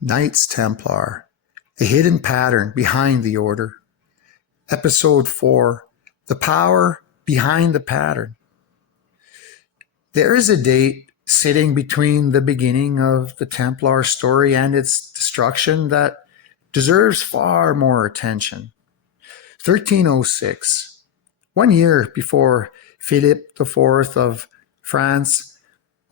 Knights Templar, a hidden pattern behind the order. Episode 4, the power behind the pattern. There is a date sitting between the beginning of the Templar story and its destruction that deserves far more attention. 1306, 1 year before Philip IV of France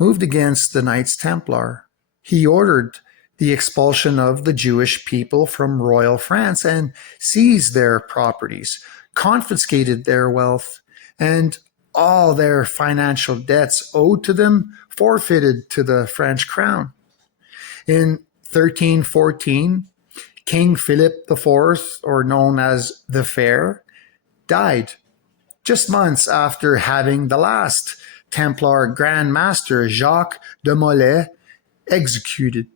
moved against the Knights Templar. He ordered the expulsion of the Jewish people from royal France and seized their properties, confiscated their wealth, and all their financial debts owed to them forfeited to the French crown. In 1314, King Philip IV, or known as the Fair, died just months after having the last Templar Grand Master Jacques de Molay executed.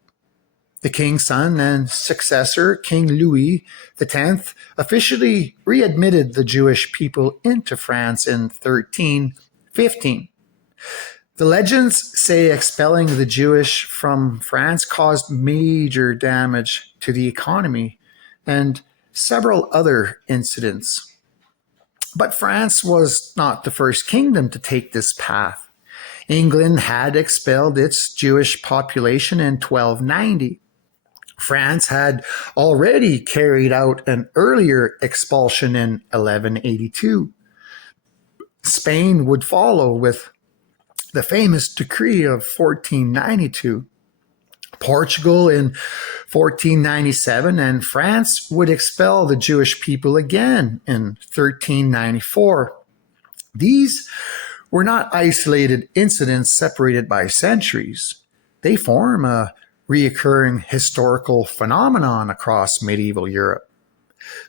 The king's son and successor, King Louis X, officially readmitted the Jewish people into France in 1315. The legends say expelling the Jewish from France caused major damage to the economy and several other incidents. But France was not the first kingdom to take this path. England had expelled its Jewish population in 1290. France had already carried out an earlier expulsion in 1182. Spain would follow with the famous decree of 1492. Portugal in 1497, and France would expel the Jewish people again in 1394. These were not isolated incidents separated by centuries. They form a reoccurring historical phenomenon across medieval Europe.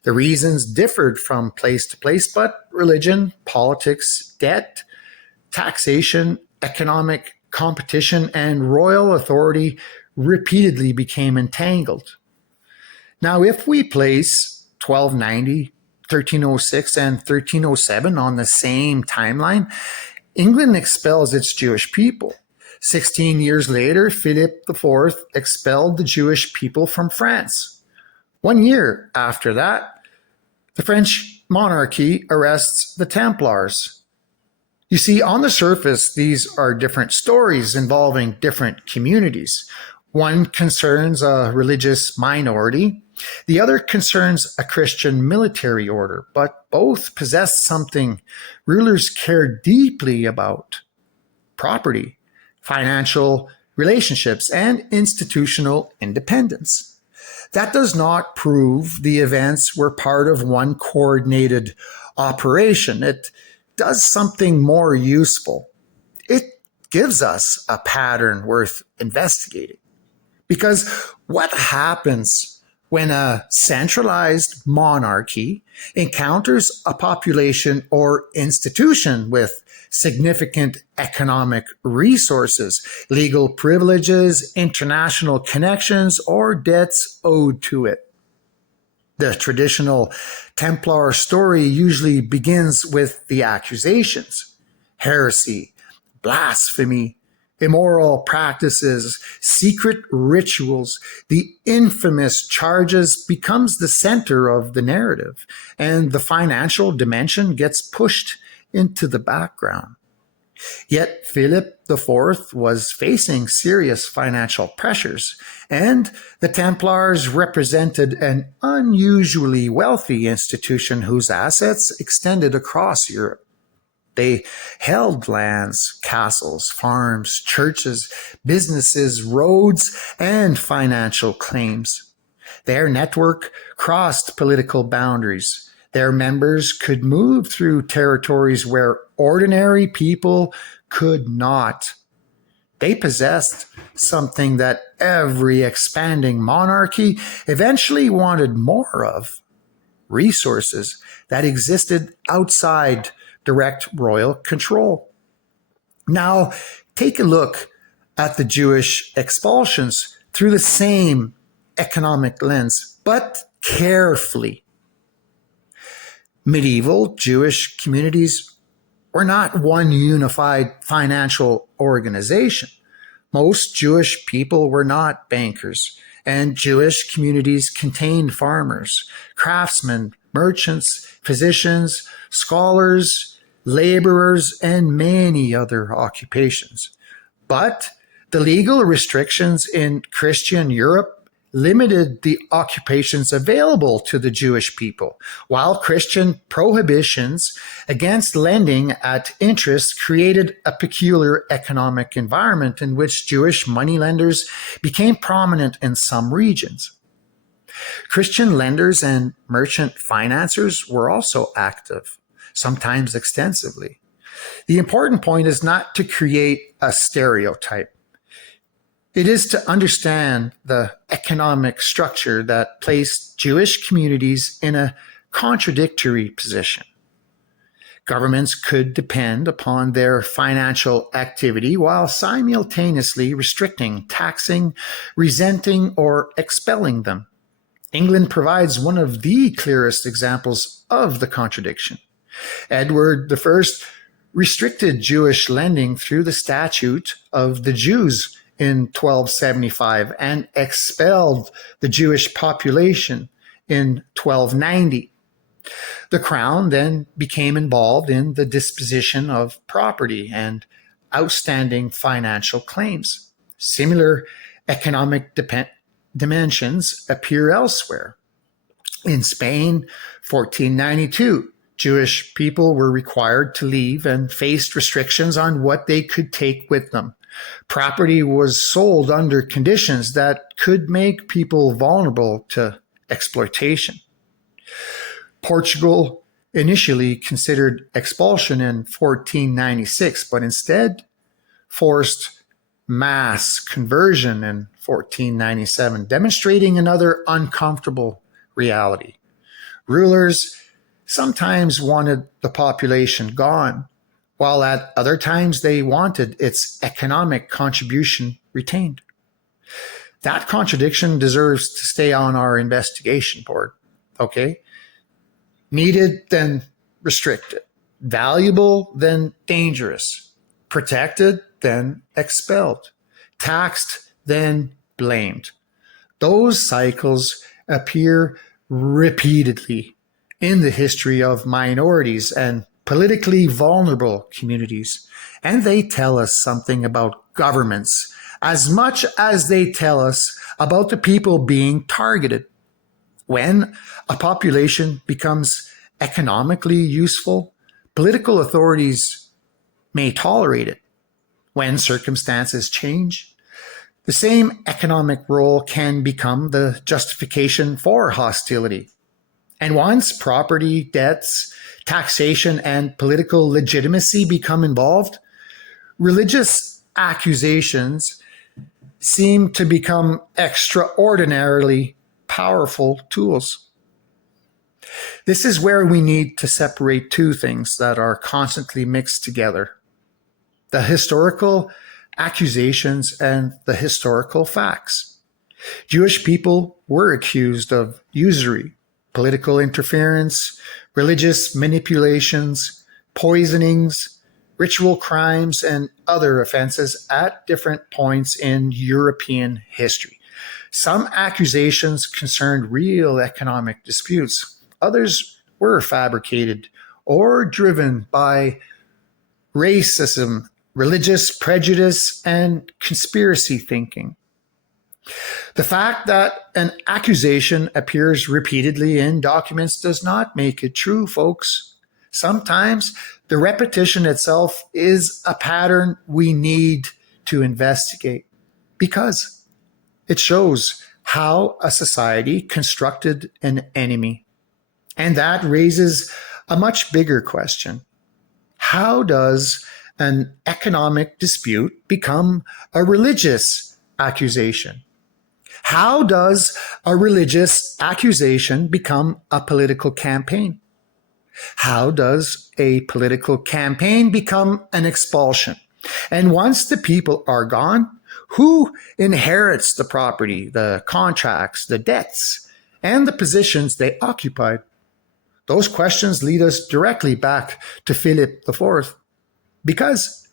The reasons differed from place to place, but religion, politics, debt, taxation, economic competition, and royal authority repeatedly became entangled. Now, if we place 1290, 1306, and 1307 on the same timeline, England expels its Jewish people. 16 years later, Philip IV expelled the Jewish people from France. 1 year after that, the French monarchy arrests the Templars. You see, on the surface, these are different stories involving different communities. One concerns a religious minority, the other concerns a Christian military order, but both possess something rulers care deeply about: property, financial relationships, and institutional independence. That does not prove the events were part of one coordinated operation. It does something more useful. It gives us a pattern worth investigating. Because what happens when a centralized monarchy encounters a population or institution with significant economic resources, legal privileges, international connections, or debts owed to it? The traditional Templar story usually begins with the accusations: heresy, blasphemy, immoral practices, secret rituals. The infamous charges becomes the center of the narrative, and the financial dimension gets pushed into the background. Yet Philip IV was facing serious financial pressures, and the Templars represented an unusually wealthy institution whose assets extended across Europe. They held lands, castles, farms, churches, businesses, roads, and financial claims. Their network crossed political boundaries. Their members could move through territories where ordinary people could not. They possessed something that every expanding monarchy eventually wanted more of: resources that existed outside direct royal control. Now, take a look at the Jewish expulsions through the same economic lens, but carefully. Medieval Jewish communities were not one unified financial organization. Most Jewish people were not bankers, and Jewish communities contained farmers, craftsmen, merchants, physicians, scholars, laborers, and many other occupations. But the legal restrictions in Christian Europe limited the occupations available to the Jewish people, while Christian prohibitions against lending at interest created a peculiar economic environment in which Jewish moneylenders became prominent in some regions. Christian lenders and merchant financiers were also active, sometimes extensively. The important point is not to create a stereotype. It is to understand the economic structure that placed Jewish communities in a contradictory position. Governments could depend upon their financial activity while simultaneously restricting, taxing, resenting, or expelling them. England provides one of the clearest examples of the contradiction. Edward I restricted Jewish lending through the Statute of the Jews in 1275 and expelled the Jewish population in 1290. The crown then became involved in the disposition of property and outstanding financial claims. Similar economic dimensions appear elsewhere. In Spain, 1492, Jewish people were required to leave and faced restrictions on what they could take with them. Property was sold under conditions that could make people vulnerable to exploitation. Portugal initially considered expulsion in 1496, but instead forced mass conversion in 1497, demonstrating another uncomfortable reality. Rulers sometimes wanted the population gone, while at other times they wanted its economic contribution retained. That contradiction deserves to stay on our investigation board, okay? Needed, then restricted. Valuable, then dangerous. Protected, then expelled. Taxed, then blamed. Those cycles appear repeatedly in the history of minorities and politically vulnerable communities, and they tell us something about governments as much as they tell us about the people being targeted. When a population becomes economically useful, political authorities may tolerate it. When circumstances change, the same economic role can become the justification for hostility. And once property, debts, taxation, and political legitimacy become involved, religious accusations seem to become extraordinarily powerful tools. This is where we need to separate two things that are constantly mixed together: the historical accusations and the historical facts. Jewish people were accused of usury, political interference, religious manipulations, poisonings, ritual crimes, and other offenses at different points in European history. Some accusations concerned real economic disputes. Others were fabricated or driven by racism, religious prejudice, and conspiracy thinking. The fact that an accusation appears repeatedly in documents does not make it true, folks. Sometimes the repetition itself is a pattern we need to investigate because it shows how a society constructed an enemy. And that raises a much bigger question. How does an economic dispute become a religious accusation? How does a religious accusation become a political campaign? How does a political campaign become an expulsion? And once the people are gone, who inherits the property, the contracts, the debts, and the positions they occupied? Those questions lead us directly back to Philip IV, because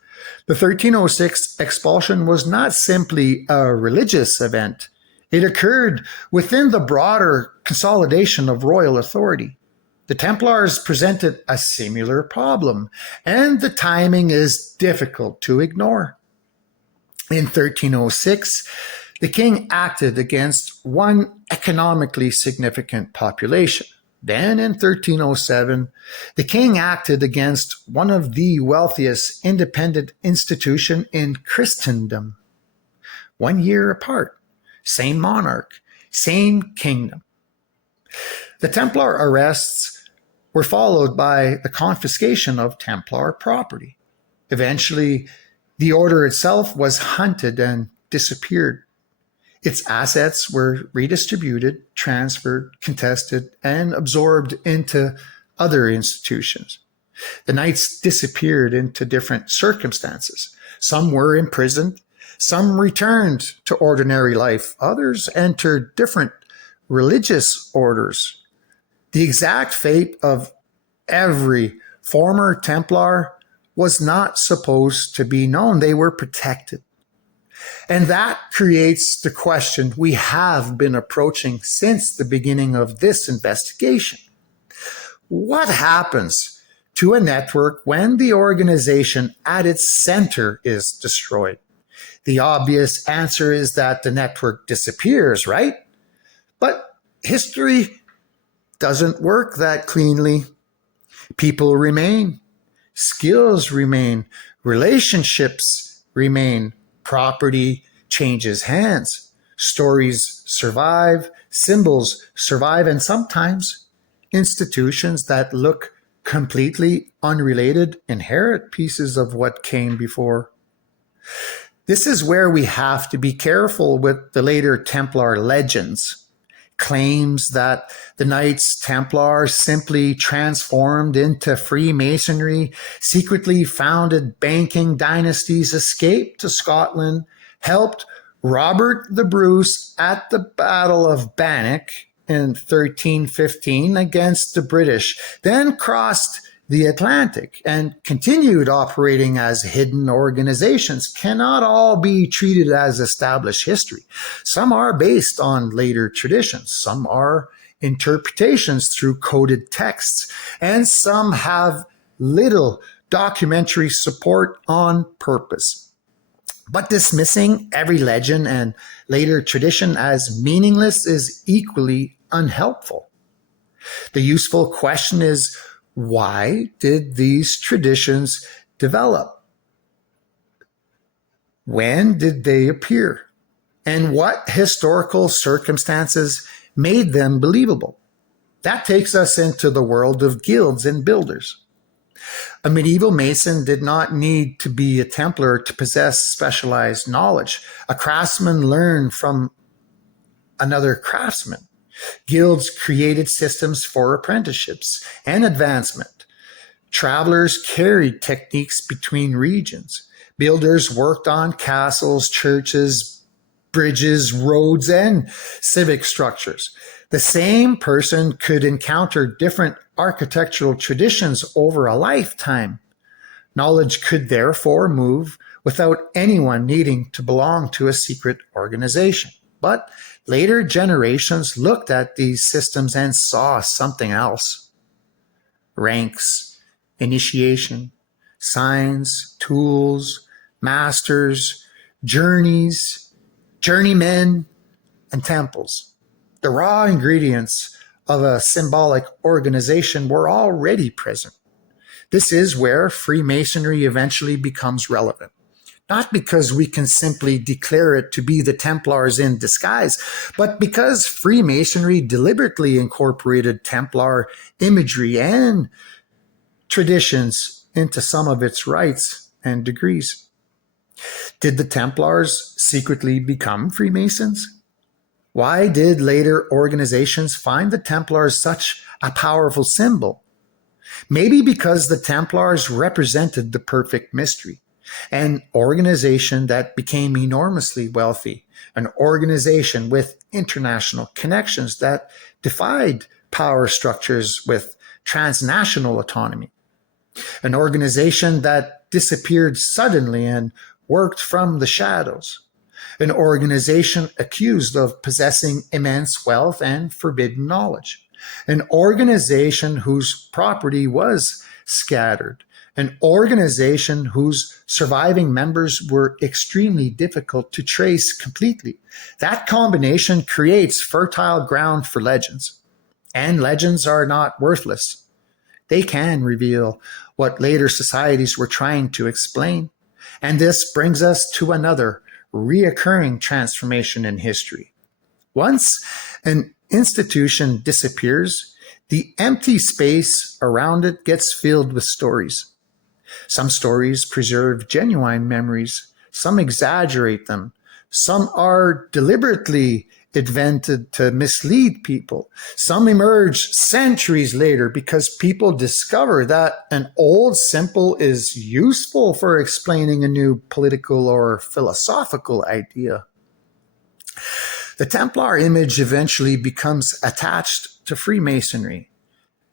The 1306 expulsion was not simply a religious event. It occurred within the broader consolidation of royal authority. The Templars presented a similar problem, and the timing is difficult to ignore. In 1306, the king acted against one economically significant population. Then in 1307, the king acted against one of the wealthiest independent institutions in Christendom. 1 year apart, same monarch, same kingdom. The Templar arrests were followed by the confiscation of Templar property. Eventually, the order itself was hunted and disappeared. Its assets were redistributed, transferred, contested, and absorbed into other institutions. The knights disappeared into different circumstances. Some were imprisoned, some returned to ordinary life, others entered different religious orders. The exact fate of every former Templar was not supposed to be known. They were protected. And that creates the question we have been approaching since the beginning of this investigation. What happens to a network when the organization at its center is destroyed? The obvious answer is that the network disappears, right? But history doesn't work that cleanly. People remain, skills remain, relationships remain, property changes hands, stories survive, symbols survive, and sometimes institutions that look completely unrelated inherit pieces of what came before. This is where we have to be careful with the later Templar legends. Claims that the Knights Templar simply transformed into Freemasonry, secretly founded banking dynasties, escaped to Scotland, helped Robert the Bruce at the Battle of Bannock in 1315 against the British, then crossed the Atlantic and continued operating as hidden organizations cannot all be treated as established history. Some are based on later traditions, some are interpretations through coded texts, and some have little documentary support on purpose. But dismissing every legend and later tradition as meaningless is equally unhelpful. The useful question is, why did these traditions develop? When did they appear? And what historical circumstances made them believable? That takes us into the world of guilds and builders. A medieval Mason did not need to be a Templar to possess specialized knowledge. A craftsman learned from another craftsman. Guilds created systems for apprenticeships and advancement. Travelers carried techniques between regions. Builders worked on castles, churches, bridges, roads, and civic structures. The same person could encounter different architectural traditions over a lifetime. Knowledge could therefore move without anyone needing to belong to a secret organization. But later generations looked at these systems and saw something else. Ranks, initiation, signs, tools, masters, journeys, journeymen, and temples. The raw ingredients of a symbolic organization were already present. This is where Freemasonry eventually becomes relevant. Not because we can simply declare it to be the Templars in disguise, but because Freemasonry deliberately incorporated Templar imagery and traditions into some of its rites and degrees. Did the Templars secretly become Freemasons? Why did later organizations find the Templars such a powerful symbol? Maybe because the Templars represented the perfect mystery. An organization that became enormously wealthy, an organization with international connections that defied power structures with transnational autonomy, an organization that disappeared suddenly and worked from the shadows. An organization accused of possessing immense wealth and forbidden knowledge. An organization whose property was scattered. An organization whose surviving members were extremely difficult to trace completely. That combination creates fertile ground for legends. And legends are not worthless. They can reveal what later societies were trying to explain. And this brings us to another reoccurring transformation in history. Once an institution disappears, the empty space around it gets filled with stories. Some stories preserve genuine memories, some exaggerate them, some are deliberately invented to mislead people. Some emerge centuries later because people discover that an old symbol is useful for explaining a new political or philosophical idea. The Templar image eventually becomes attached to Freemasonry,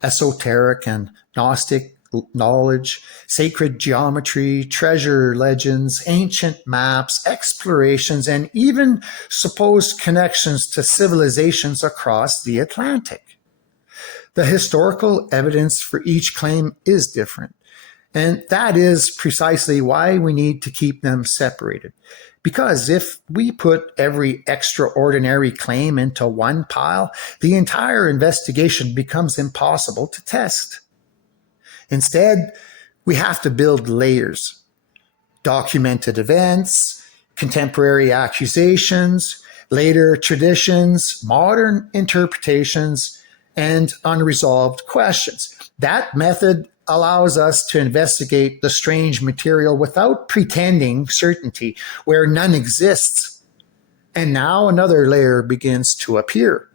esoteric and Gnostic knowledge, sacred geometry, treasure legends, ancient maps, explorations, and even supposed connections to civilizations across the Atlantic. The historical evidence for each claim is different, and that is precisely why we need to keep them separated. Because if we put every extraordinary claim into one pile, the entire investigation becomes impossible to test. Instead, we have to build layers: documented events, contemporary accusations, later traditions, modern interpretations, and unresolved questions. That method allows us to investigate the strange material without pretending certainty where none exists. And now another layer begins to appear.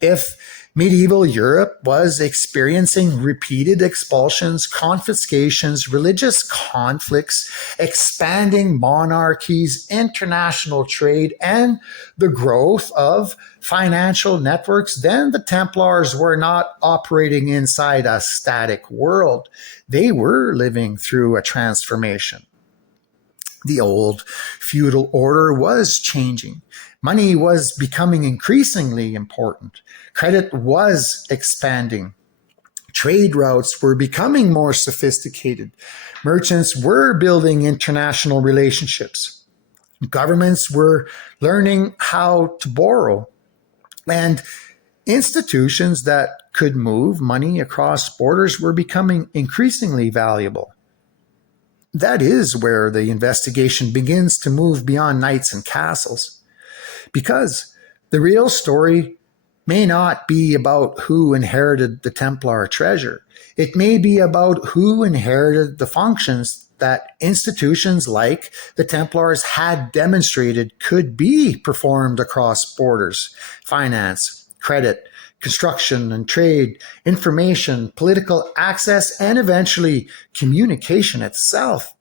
If medieval Europe was experiencing repeated expulsions, confiscations, religious conflicts, expanding monarchies, international trade, and the growth of financial networks, then the Templars were not operating inside a static world. They were living through a transformation. The old feudal order was changing. Money was becoming increasingly important. Credit was expanding. Trade routes were becoming more sophisticated. Merchants were building international relationships. Governments were learning how to borrow. And institutions that could move money across borders were becoming increasingly valuable. That is where the investigation begins to move beyond knights and castles. Because the real story may not be about who inherited the Templar treasure. It may be about who inherited the functions that institutions like the Templars had demonstrated could be performed across borders: finance, credit, construction and trade, information, political access, and eventually communication itself.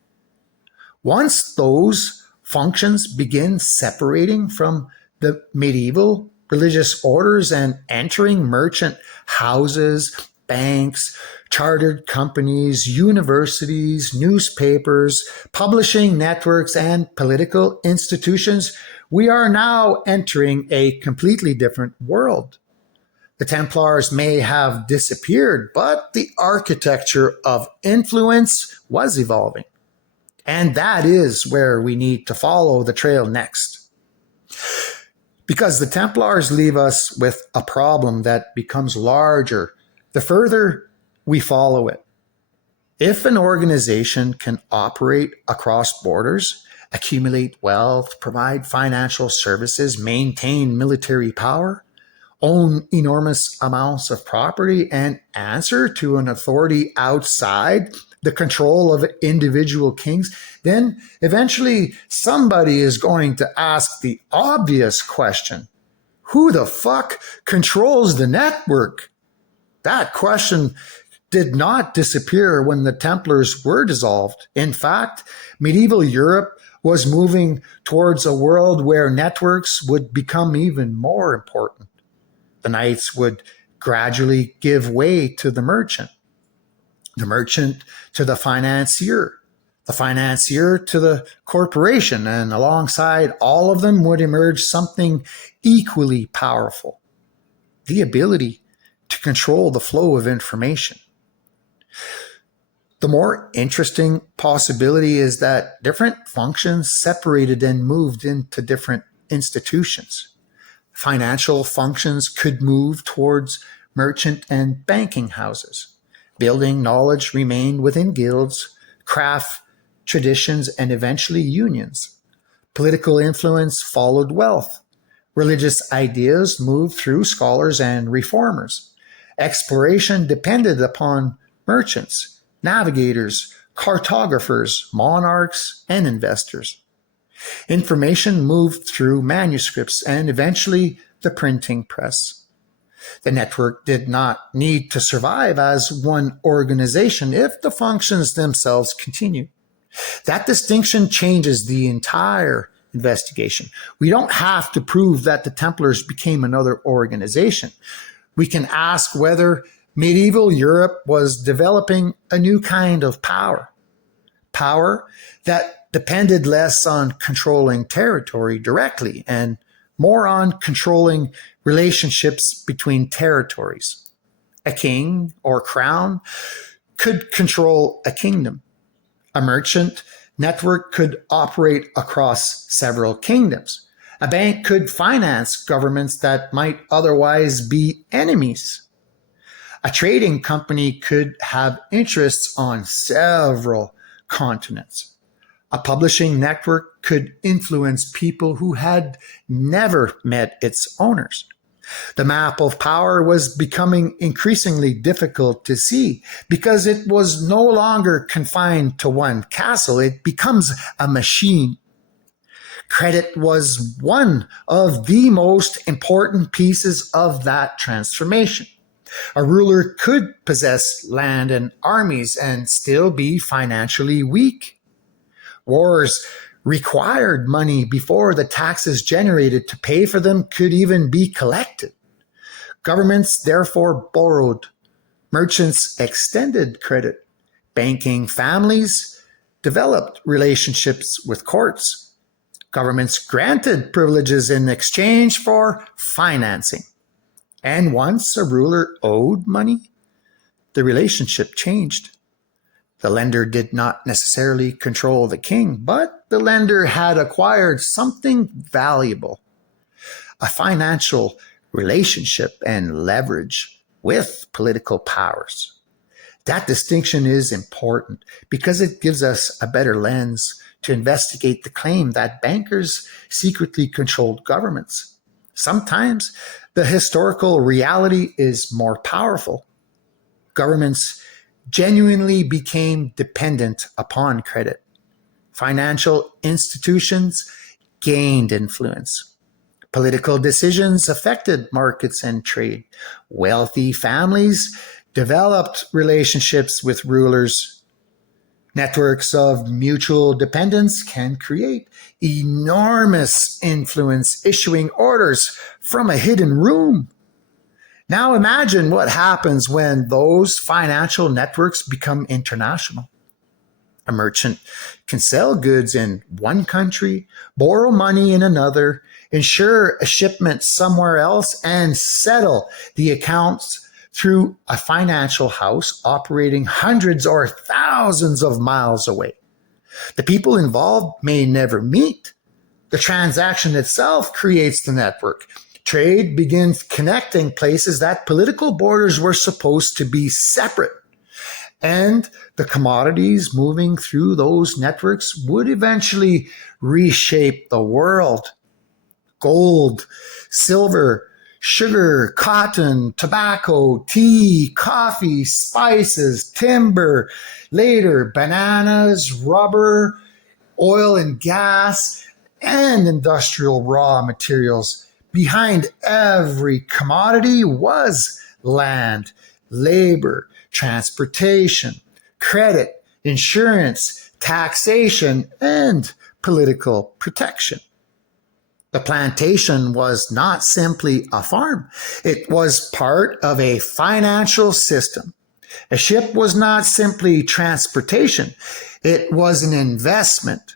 Once those functions begin separating from the medieval religious orders and entering merchant houses, banks, chartered companies, universities, newspapers, publishing networks, and political institutions, we are now entering a completely different world. The Templars may have disappeared, but the architecture of influence was evolving. And that is where we need to follow the trail next. Because the Templars leave us with a problem that becomes larger the further we follow it. If an organization can operate across borders, accumulate wealth, provide financial services, maintain military power, own enormous amounts of property, and answer to an authority outside the control of individual kings, then eventually somebody is going to ask the obvious question: who the fuck controls the network? That question did not disappear when the Templars were dissolved. In fact, medieval Europe was moving towards a world where networks would become even more important. The knights would gradually give way to the merchant to the financier, the financier to the corporation, and alongside all of them would emerge something equally powerful: the ability to control the flow of information. The more interesting possibility is that different functions separated and moved into different institutions. Financial functions could move towards merchant and banking houses. Building knowledge remained within guilds, craft traditions, and eventually unions. Political influence followed wealth. Religious ideas moved through scholars and reformers. Exploration depended upon merchants, navigators, cartographers, monarchs, and investors. Information moved through manuscripts and eventually the printing press. The network did not need to survive as one organization if the functions themselves continued. That distinction changes the entire investigation. We don't have to prove that the Templars became another organization. We can ask whether medieval Europe was developing a new kind of power that depended less on controlling territory directly and more on controlling relationships between territories. A king or crown could control a kingdom. A merchant network could operate across several kingdoms. A bank could finance governments that might otherwise be enemies. A trading company could have interests on several continents. A publishing network could influence people who had never met its owners. The map of power was becoming increasingly difficult to see because it was no longer confined to one castle. It becomes a machine. Credit was one of the most important pieces of that transformation. A ruler could possess land and armies and still be financially weak. Wars required money before the taxes generated to pay for them could even be collected. Governments therefore borrowed. Merchants extended credit. Banking families developed relationships with courts. Governments granted privileges in exchange for financing. And once a ruler owed money, the relationship changed. The lender did not necessarily control the king, but the lender had acquired something valuable: a financial relationship and leverage with political powers. That distinction is important because it gives us a better lens to investigate the claim that bankers secretly controlled governments. Sometimes the historical reality is more powerful. Governments genuinely became dependent upon credit. Financial institutions gained influence. Political decisions affected markets and trade. Wealthy families developed relationships with rulers. Networks of mutual dependence can create enormous influence, issuing orders from a hidden room. Now imagine what happens when those financial networks become international. A merchant can sell goods in one country, borrow money in another, ensure a shipment somewhere else, and settle the accounts through a financial house operating hundreds or thousands of miles away. The people involved may never meet. The transaction itself creates the network. Trade begins connecting places that political borders were supposed to be separate. And the commodities moving through those networks would eventually reshape the world. Gold, silver, sugar, cotton, tobacco, tea, coffee, spices, timber, later bananas, rubber, oil and gas, and industrial raw materials. Behind every commodity was land, labor, transportation, credit, insurance, taxation, and political protection. The plantation was not simply a farm. It was part of a financial system. A ship was not simply transportation. It was an investment.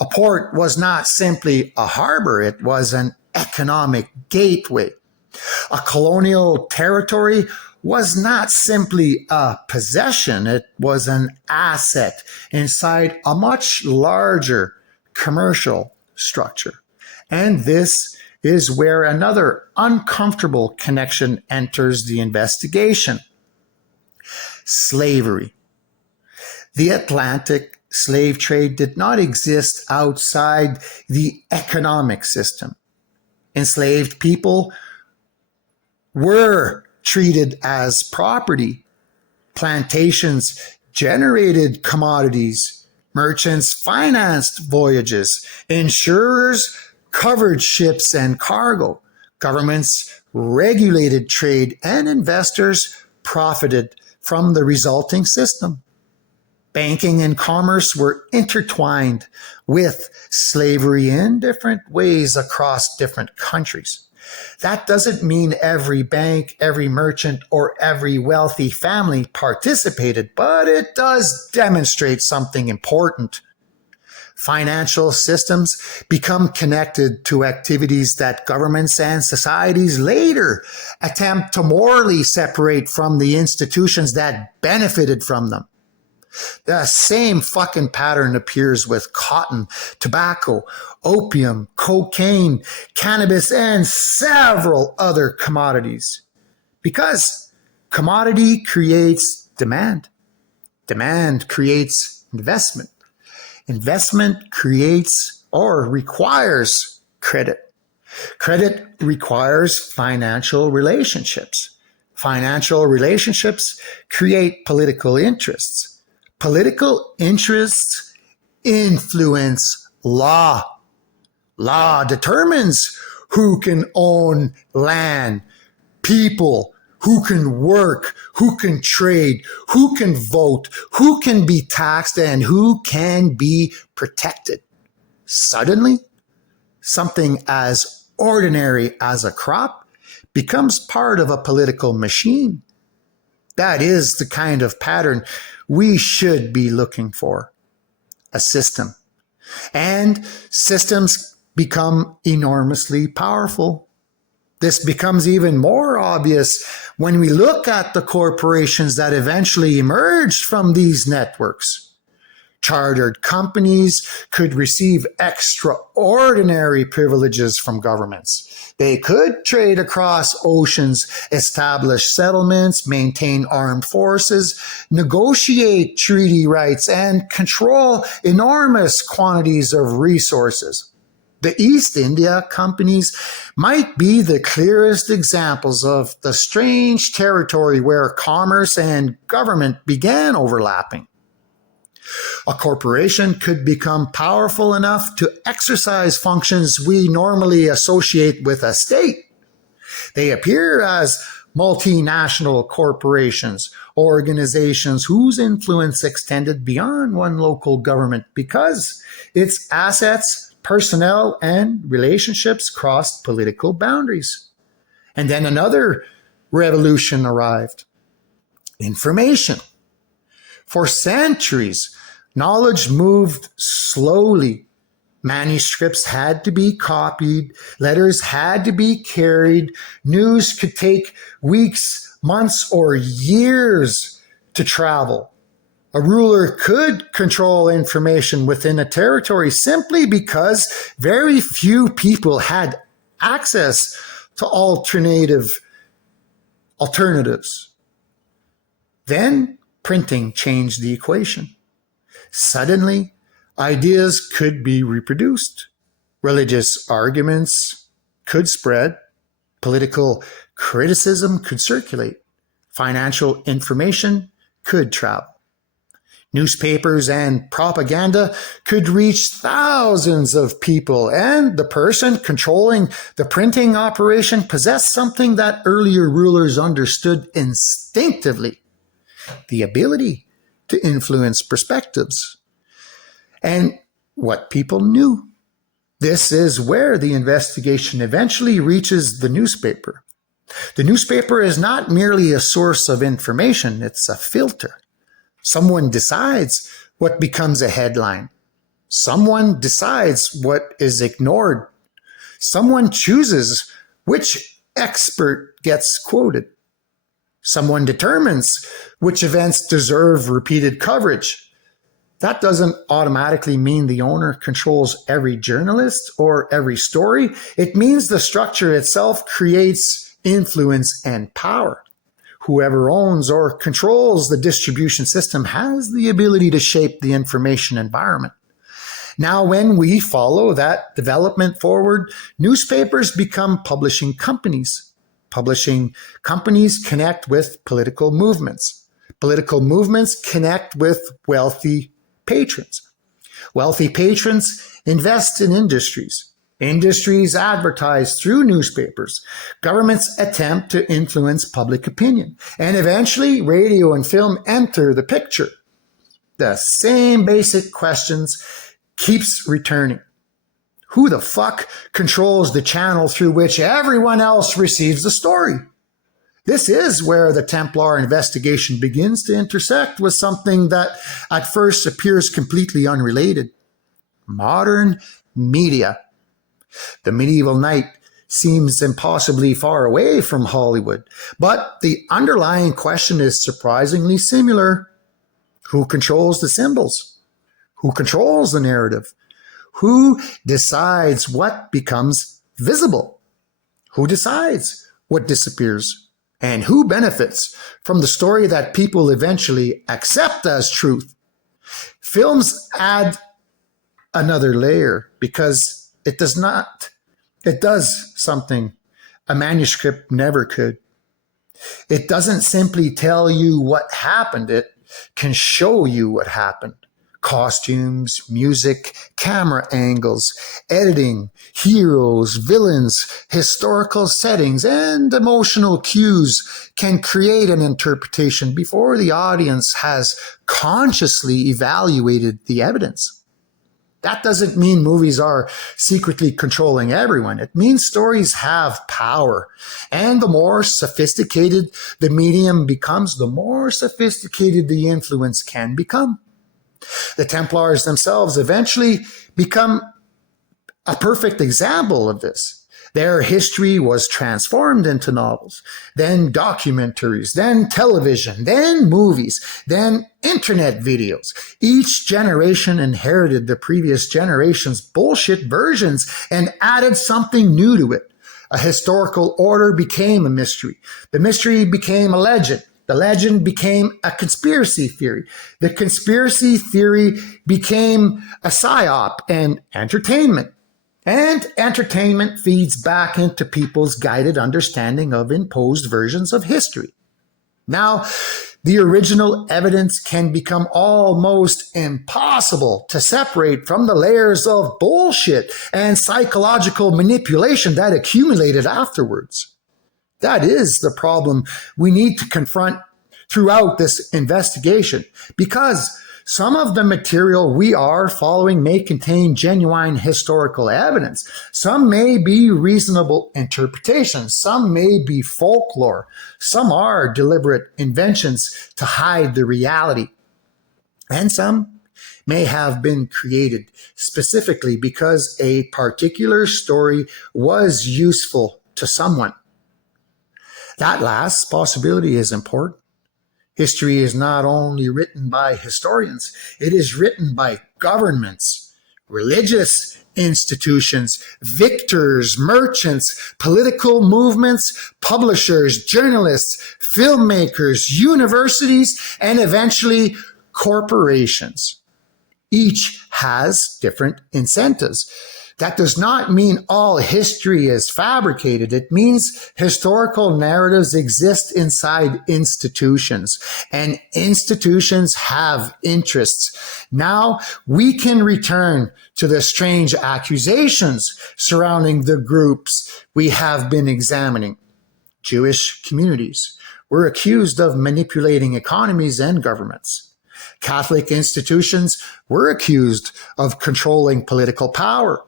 A port was not simply a harbor, it was an economic gateway. A colonial territory was not simply a possession, it was an asset inside a much larger commercial structure. And this is where another uncomfortable connection enters the investigation: slavery. The Atlantic slave trade did not exist outside the economic system. Enslaved people were treated as property. Plantations generated commodities. Merchants financed voyages. Insurers covered ships and cargo. Governments regulated trade, and investors profited from the resulting system. Banking and commerce were intertwined with slavery in different ways across different countries. That doesn't mean every bank, every merchant, or every wealthy family participated, but it does demonstrate something important. Financial systems become connected to activities that governments and societies later attempt to morally separate from the institutions that benefited from them. The same fucking pattern appears with cotton, tobacco, opium, cocaine, cannabis, and several other commodities. Because commodity creates demand. Demand creates investment. Investment creates or requires credit. Credit requires financial relationships. Financial relationships create political interests. Political interests influence law. Law determines who can own land, people, who can work, who can trade, who can vote, who can be taxed, and who can be protected. Suddenly, something as ordinary as a crop becomes part of a political machine. That is the kind of pattern we should be looking for: a system. And systems become enormously powerful. This becomes even more obvious when we look at the corporations that eventually emerged from these networks. Chartered companies could receive extraordinary privileges from governments. They could trade across oceans, establish settlements, maintain armed forces, negotiate treaty rights, and control enormous quantities of resources. The East India companies might be the clearest examples of the strange territory where commerce and government began overlapping. A corporation could become powerful enough to exercise functions we normally associate with a state. They appear as multinational corporations, organizations whose influence extended beyond one local government because its assets, personnel, and relationships crossed political boundaries. And then another revolution arrived: information. For centuries, knowledge moved slowly. Manuscripts had to be copied, letters had to be carried, news could take weeks, months, or years to travel. A ruler could control information within a territory simply because very few people had access to alternatives. Then printing changed the equation. Suddenly, ideas could be reproduced. Religious arguments could spread. Political criticism could circulate. Financial information could travel. Newspapers and propaganda could reach thousands of people, and the person controlling the printing operation possessed something that earlier rulers understood instinctively: the ability to influence perspectives and what people knew. This is where the investigation eventually reaches the newspaper. The newspaper is not merely a source of information, it's a filter. Someone decides what becomes a headline. Someone decides what is ignored. Someone chooses which expert gets quoted. Someone determines which events deserve repeated coverage. That doesn't automatically mean the owner controls every journalist or every story. It means the structure itself creates influence and power. Whoever owns or controls the distribution system has the ability to shape the information environment. Now, when we follow that development forward, newspapers become publishing companies. Publishing companies connect with political movements. Political movements connect with wealthy patrons. Wealthy patrons invest in industries. Industries advertise through newspapers. Governments attempt to influence public opinion. And eventually, radio and film enter the picture. The same basic questions keeps returning. Who the fuck controls the channel through which everyone else receives the story? This is where the Templar investigation begins to intersect with something that at first appears completely unrelated. Modern media. The medieval knight seems impossibly far away from Hollywood, but the underlying question is surprisingly similar. Who controls the symbols? Who controls the narrative? Who decides what becomes visible? Who decides what disappears? And who benefits from the story that people eventually accept as truth? Films add another layer because it does something a manuscript never could. It doesn't simply tell you what happened, it can show you what happened. Costumes, music, camera angles, editing, heroes, villains, historical settings, and emotional cues can create an interpretation before the audience has consciously evaluated the evidence. That doesn't mean movies are secretly controlling everyone. It means stories have power. And the more sophisticated the medium becomes, the more sophisticated the influence can become. The Templars themselves eventually become a perfect example of this. Their history was transformed into novels, then documentaries, then television, then movies, then internet videos. Each generation inherited the previous generation's bullshit versions and added something new to it. A historical order became a mystery. The mystery became a legend. The legend became a conspiracy theory. The conspiracy theory became a psyop and entertainment. And entertainment feeds back into people's guided understanding of imposed versions of history. Now, the original evidence can become almost impossible to separate from the layers of bullshit and psychological manipulation that accumulated afterwards. That is the problem we need to confront throughout this investigation, because some of the material we are following may contain genuine historical evidence. Some may be reasonable interpretations. Some may be folklore. Some are deliberate inventions to hide the reality. And some may have been created specifically because a particular story was useful to someone. That last possibility is important. History is not only written by historians, it is written by governments, religious institutions, victors, merchants, political movements, publishers, journalists, filmmakers, universities, and eventually corporations. Each has different incentives. That does not mean all history is fabricated. It means historical narratives exist inside institutions, and institutions have interests. Now we can return to the strange accusations surrounding the groups we have been examining. Jewish communities were accused of manipulating economies and governments. Catholic institutions were accused of controlling political power.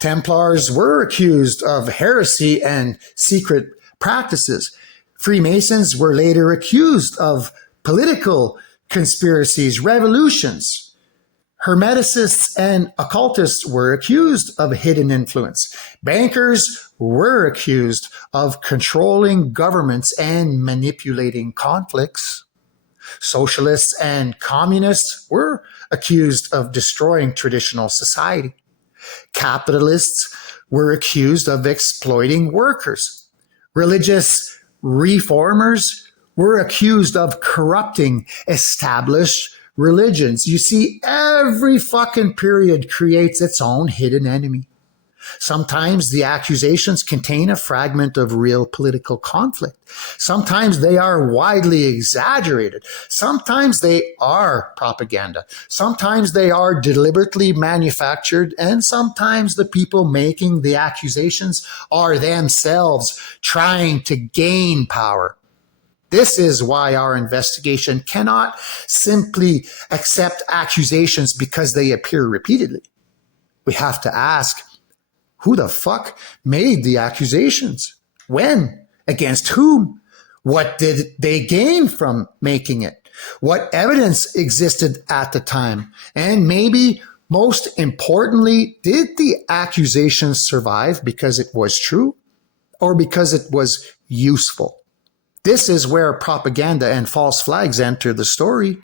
Templars were accused of heresy and secret practices. Freemasons were later accused of political conspiracies, revolutions. Hermeticists and occultists were accused of hidden influence. Bankers were accused of controlling governments and manipulating conflicts. Socialists and communists were accused of destroying traditional society. Capitalists were accused of exploiting workers. Religious reformers were accused of corrupting established religions. You see, every fucking period creates its own hidden enemy. Sometimes the accusations contain a fragment of real political conflict. Sometimes they are widely exaggerated. Sometimes they are propaganda. Sometimes they are deliberately manufactured. And sometimes the people making the accusations are themselves trying to gain power. This is why our investigation cannot simply accept accusations because they appear repeatedly. We have to ask, who the fuck made the accusations? When? Against whom? What did they gain from making it? What evidence existed at the time? And maybe most importantly, did the accusations survive because it was true or because it was useful? This is where propaganda and false flags enter the story.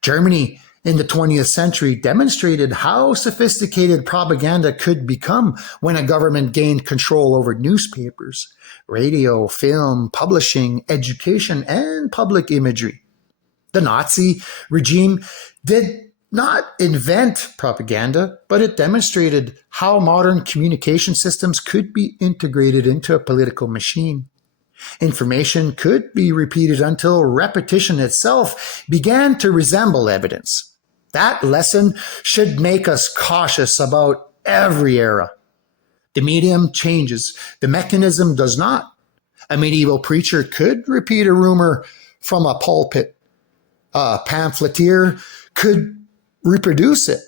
Germany in the 20th century demonstrated how sophisticated propaganda could become when a government gained control over newspapers, radio, film, publishing, education, and public imagery. The Nazi regime did not invent propaganda, but it demonstrated how modern communication systems could be integrated into a political machine. Information could be repeated until repetition itself began to resemble evidence. That lesson should make us cautious about every era. The medium changes. The mechanism does not. A medieval preacher could repeat a rumor from a pulpit. A pamphleteer could reproduce it.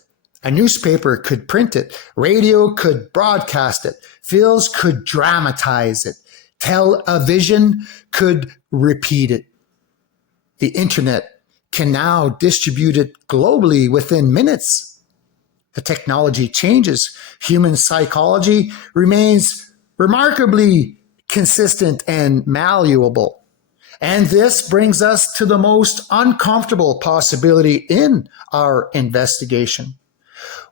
A newspaper could print it. Radio could broadcast it. Films could dramatize it. Television could repeat it. The internet can now distribute it globally within minutes. The technology changes. Human psychology remains remarkably consistent and malleable. And this brings us to the most uncomfortable possibility in our investigation.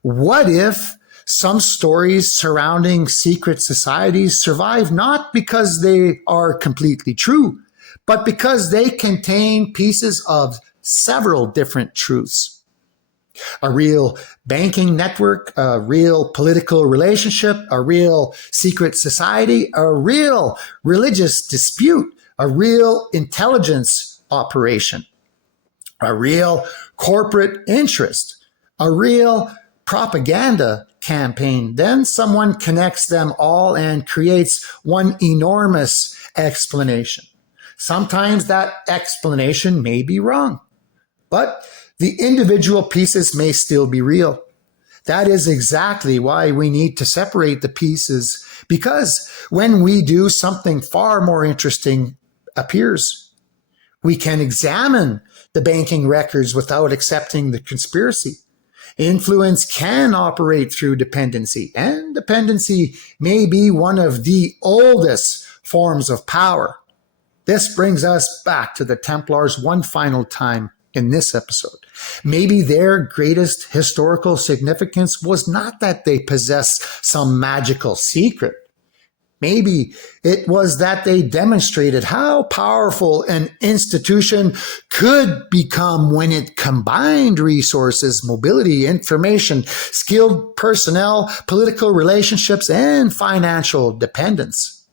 What if some stories surrounding secret societies survive not because they are completely true, but because they contain pieces of several different truths? A real banking network, a real political relationship, a real secret society, a real religious dispute, a real intelligence operation, a real corporate interest, a real propaganda campaign. Then someone connects them all and creates one enormous explanation. Sometimes that explanation may be wrong, but the individual pieces may still be real. That is exactly why we need to separate the pieces, because when we do, something far more interesting appears. We can examine the banking records without accepting the conspiracy. Influence can operate through dependency, and dependency may be one of the oldest forms of power. This brings us back to the Templars one final time in this episode. Maybe their greatest historical significance was not that they possessed some magical secret. Maybe it was that they demonstrated how powerful an institution could become when it combined resources, mobility, information, skilled personnel, political relationships, and financial dependence.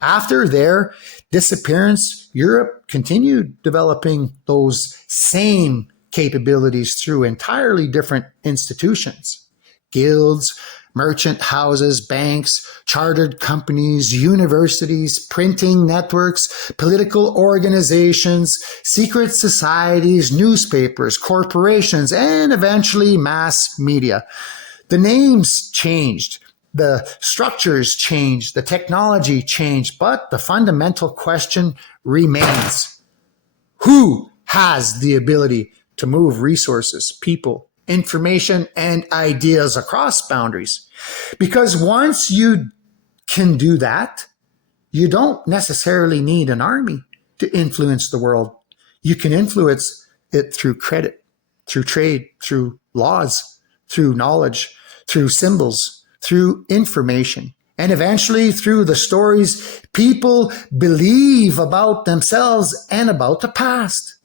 After their disappearance, Europe continued developing those same capabilities through entirely different institutions. Guilds, merchant houses, banks, chartered companies, universities, printing networks, political organizations, secret societies, newspapers, corporations, and eventually mass media. The names changed, the structures changed, the technology changed, but the fundamental question remains: who has the ability to move resources, people, information, and ideas across boundaries. Because once you can do that, you don't necessarily need an army to influence the world. You can influence it through credit, through trade, through laws, through knowledge, through symbols, through information, and eventually through the stories people believe about themselves and about the past.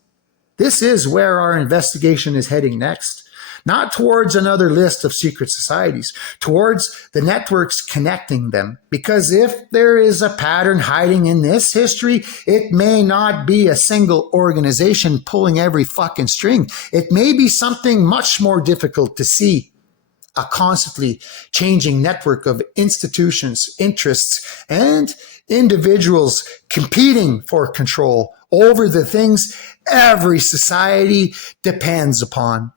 This is where our investigation is heading next. Not towards another list of secret societies, towards the networks connecting them. Because if there is a pattern hiding in this history, it may not be a single organization pulling every fucking string. It may be something much more difficult to see. A constantly changing network of institutions, interests, and individuals competing for control over the things every society depends upon.